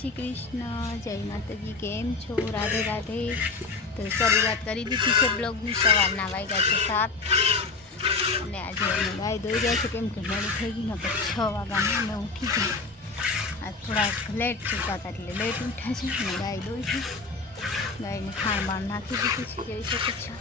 શ્રી કૃષ્ણ, જય માતાજી, કેમ છો? રાધે રાધે. તો શરૂઆત કરી દીધી છે બ્લોગની. સવારના વાગ્યા છે 7 અને આજે અમે ગાય દોઈ રહ્યા છે કેમ કે મોડું થઈ ગયું ને. પછી 6 વાગ્યામાં અમે ઉઠી ગયા. આ થોડાક લેટ સૂતા હતા એટલે લેટ ઉઠ્યા છે અને ગાય દોઈ છે. ગાયને ખાણ બાણ નાખી દીધું છે જોઈ શકો છો.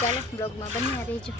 ચાલો બ્લોગમાં બન્યા રહેજો.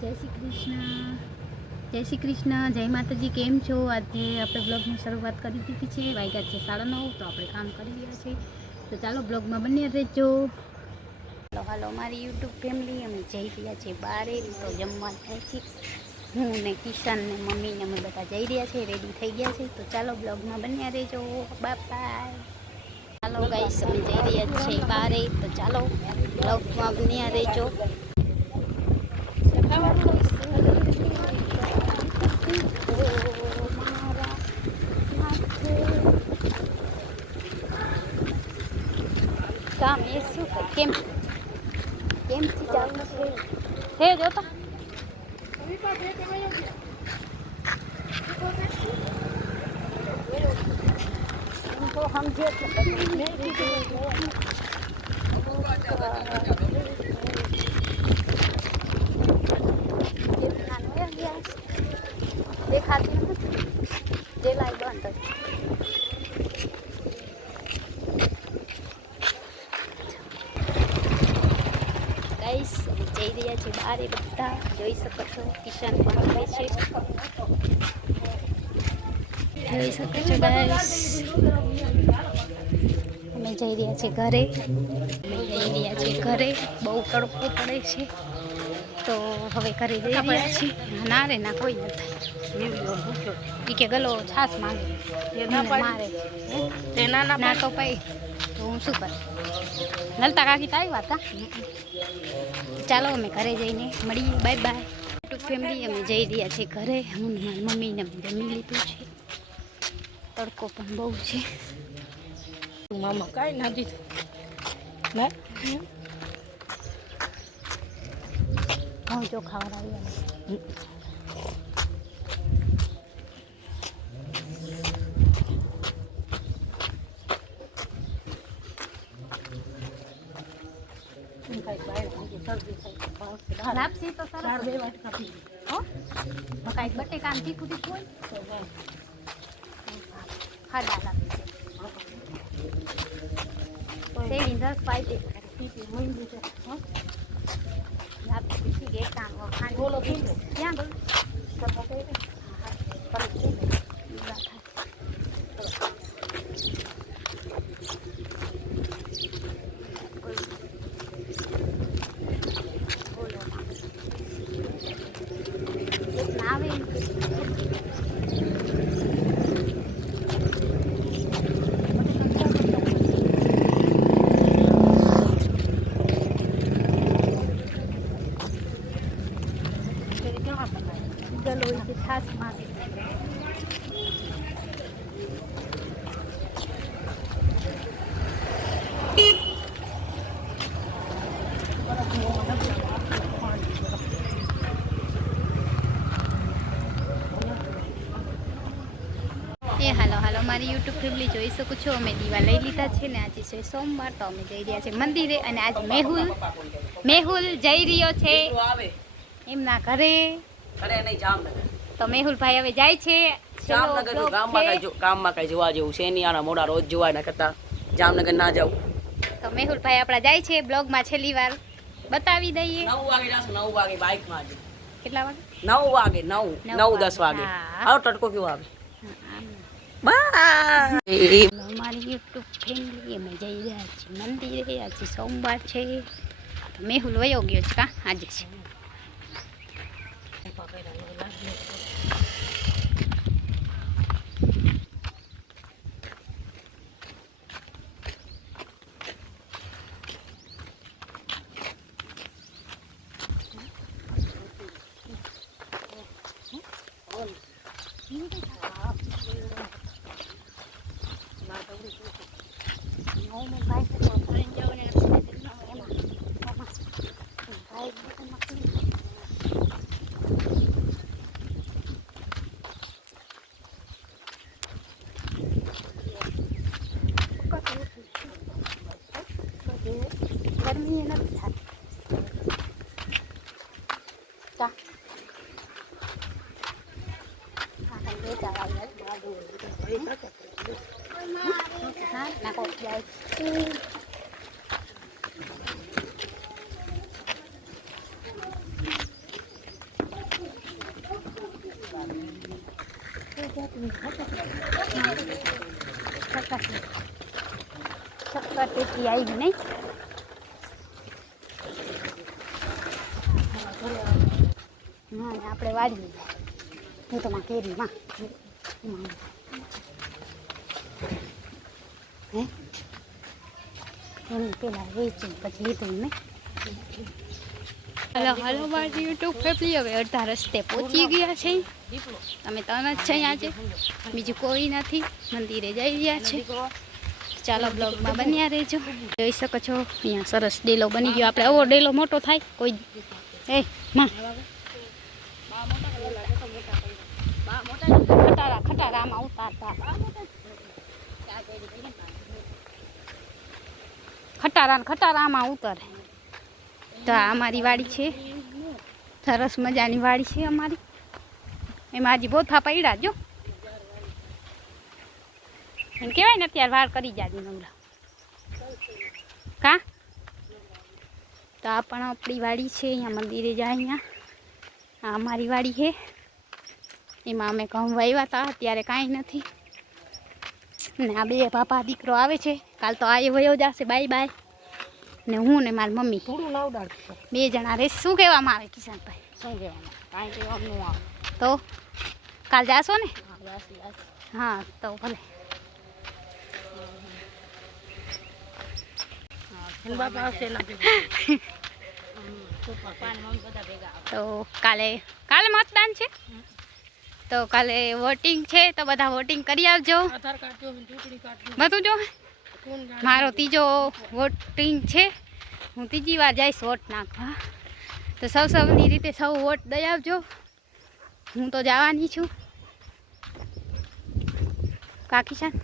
જય શ્રી કૃષ્ણ, જય શ્રી કૃષ્ણ, જય માતાજી, કેમ છો? આજે આપણે બ્લોગની શરૂઆત કરી દીધી છે. વાગ્યા છે 9:30 તો આપણે કામ કરી રહ્યા છીએ. તો ચાલો બ્લોગમાં બન્યા રહેજો. હાલો મારી યુટ્યુબ ફેમિલી, અમે જઈ રહ્યા છીએ બારે. તો જમવા થાય છે. હું ને કિશન ને મમ્મી ને અમે બધા જઈ રહ્યા છીએ, રેડી થઈ ગયા છે. તો ચાલો બ્લોગમાં બન્યા રહેજો. Bye bye. ચાલો ગાઈસ, અમે જઈ રહ્યા છીએ બારે. તો ચાલો બ્લોગમાં બન્યા રહેજો. કામ એ શું કેમ કેમથી ચાલુ છે હે જોતા તો સમજે દેખાતી નથી જેલાઈ બંધ ગાઈસ. જઈ રહ્યા છે બારે બધા જોઈ શકો છો. કિશન પણ આવે છે જોઈ શકો છો ગાઈસ. અમે જઈ રહ્યા છીએ ઘરે. બહુ તડકો પડે છે તો હવે ઘરે જઈ રહ્યા છીએ. ના રે ના કોઈ નથી કે ગલો છાસ માંગે મારે ના તો પાઈ તો હું શું કરું. નલતા કાકી તો આવ્યા હતા. ચાલો અમે ઘરે જઈને મળીએ. Bye bye YouTube family. અમે જઈ રહ્યા છીએ ઘરે. હું મારી મમ્મીને જમી લીધું છે. તડકો પણ બહુ છે. મામા કાંઈ ના દીધું ના હું ચોખા વાળા લાપસી તો સરસ. 2 વાટકા પી હો. મકાઈ બટેકાનું તીખું તીખું હોય ખાડા લાપસી શેરડી 10 પાઈ લાપસી થી એક કામ ખાંડ બોલો ક્યાં બોલો ગલોઈ કે છાસ માંગે. હાલો મારી યુટ્યુબ ફેમિલી જોઈ શકો છો. અમે દીવા લઈ લીધા છે ને આજે છે સોમવાર તો અમે જઈ રહ્યા છે મંદિરે. અને આજ મેહુલ જઈ રહ્યો છે એમના ઘરે. તો મેહુલભાઈ હવે જાય છે જામનગર. ગામમાં કઈ જોવા જેવું છે નહીં. આના મોડા રોજ જોવા ના કરતા જામનગર ના જાવ. તો મેહુલભાઈ આપણા જાય છે. બ્લોગમાં છેલ્લી વાર બતાવી દઈએ. 9 વાગે જાશું. 9 વાગે બાઇકમાં જ. કેટલા વાગે? 9 વાગે. 9-10 વાગે. આવો તડકો કેવો આવે. અમારી યુટ્યુબ ફેમિલી અમે જઈ રહ્યા છીએ મંદિરે. આજે સોમવાર છે. મેહુલ વયો ગયો છે કા આજે છે ગરમી નથી થતી. શક્કર ટેકી આવી નહીં. હા આપણે વાળી હું તો માં કેરીમાં હે એમ પેલા વેચી પછી લીધું ને. હલો મારી યુટ્યુબ ફેમિલી, હવે અડધા રસ્તે પહોંચી ગયા છે. અમે ત્રણ જ છે આજે, બીજું કોઈ નથી. મંદિરે જઈ રહ્યા છે. ચાલો બ્લોગમાં બન્યા રહેજો. જોઈ શકો છો અહીંયા સરસ ડેલો બની ગયો. આપણે આવો ડેલો મોટો થાય કોઈ એ માં ખટારામાં ઉતારતા ખટારામાં ઉતરે. તો આ અમારી વાડી છે, સરસ મજાની વાડી છે અમારી. એમાં હજી બોથા પડ્યા જો એમ કહેવાય ને અત્યારે વાર કરી જાજો નવરા કા. તો આ પણ આપણી વાડી છે. અહીંયા મંદિરે જાય અહીંયા આ અમારી વાડી છે. એમાં અમે ઘઉં વાવ્યા હતા, અત્યારે કાંઈ નથી. ને આ બે બાપા દીકરો આવે છે. કાલ તો આ વયો જશે બાય બાય. ને હું ને મારી મમ્મી બે જણા રે. શું કહેવામાં આવે કિશનભાઈ? શું કહેવાનું? કાંઈ કહેવાનું આવે તો કાલ જાશો ને? હા તો ભલે. તો કાલે મતદાન છે, તો કાલે વોટિંગ છે. તો બધા વોટિંગ કરી આવજો. બધું જો મારો ત્રીજો વોટિંગ છે. હું ત્રીજી વાર જઈશ વોટ નાખવા. તો સૌની રીતે સૌ વોટ દઈ આવજો. હું તો જવાની છું. કાકીશાન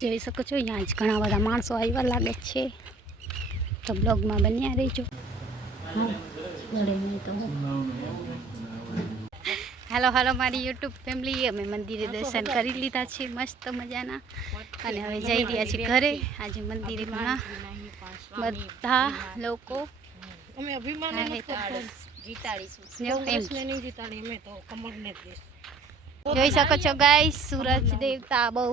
જોઈ શકો છો અહીંયા જ ઘણા બધા માણસો આવ્યા લાગે છે. તો બ્લોગમાં બન્યા રહેજો. હાલો મારી યુટ્યુબ ફેમિલી, અમે મંદિરે દર્શન કરી લીધા છે મસ્ત મજાના. અને હવે જઈ રહ્યા છીએ ઘરે. આજે મંદિરે ઘણા બધા લોકો જોઈ શકો છો ગાઈસ. સૂરજ દેવતા બહુ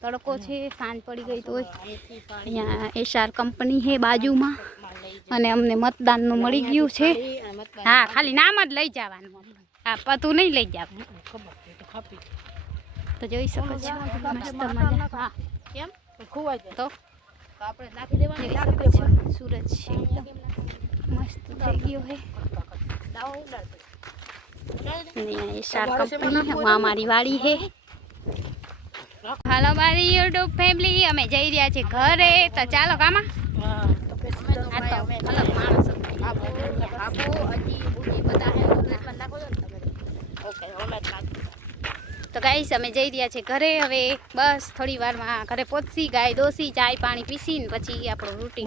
તડકો છે, સાંજ પડી ગઈ તો અહીંયા એસઆર કંપની છે બાજુમાં. અને અમને મતદાનનું મળી ગયું છે. હા ખાલી નામ જ લઈ જવાનું, આ પતું નહીં લઈ જવાનું. તો જોઈ શકો છો મસ્ત મજા. હા કેમ તો જોઈ શકો છો સૂરજ છે મસ્ત થઈ ગયો છે. એસઆર કંપની અમારી વાડી છે. હાલો મારી યુટ્યુબ ફેમિલી, અમે જઈ રહ્યા છીએ ઘરે. તો ચાલો કામાં તો ગાઈસ અમે જઈ રહ્યા છીએ ઘરે. હવે બસ થોડી વારમાં ઘરે પહોંચી. ગાય દોસી ચાય પાણી પીસીને પછી આપણું રૂટીન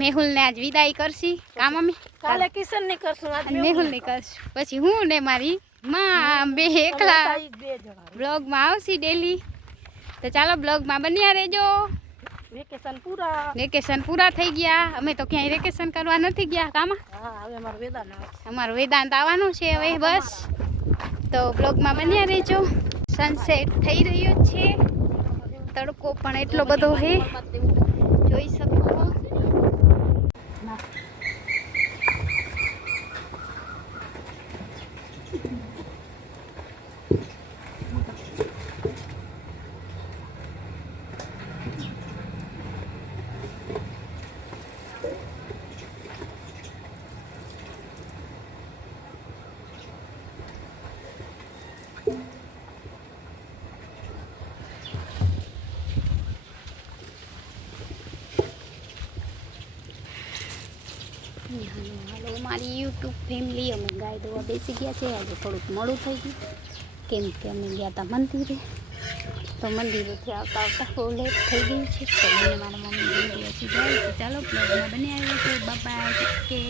મેહુલને આજ વિદાય કરશી. કામ અમે કાલે કિશન ની કરશું, આજ મેહુલ ની કરશું. પછી હું ને મારી માં બે એકલા બ્લોગમાં આવશી ડેલી. તો ચાલો બ્લોગમાં બન્યા રહેજો. વેકેશન પૂરા થઈ ગયા. અમે તો ક્યાંય વેકેશન કરવા નથી ગયા. કામાં અમારું વેદાંત આવવાનું છે હવે બસ. તો બ્લોગમાં બન્યા રહેજો. સનસેટ થઈ રહ્યો છે. તડકો પણ એટલો બધો છે, જોઈ શકો. મારી યુટ્યુબ ફેમિલી અમે ગાય દોવા બેસી ગયા છે. આજે થોડુંક મોડું થઈ ગયું કેમ કે અમે ગયા હતા મંદિરે, તો મંદિરેથી આવતા આવતા બહુ લેટ થઈ ગયું છે. તો મને મારા મમ્મી મંદિરેથી જાય છે. ચાલો બ્લોગમાં બની આવ્યો છે. બાય કે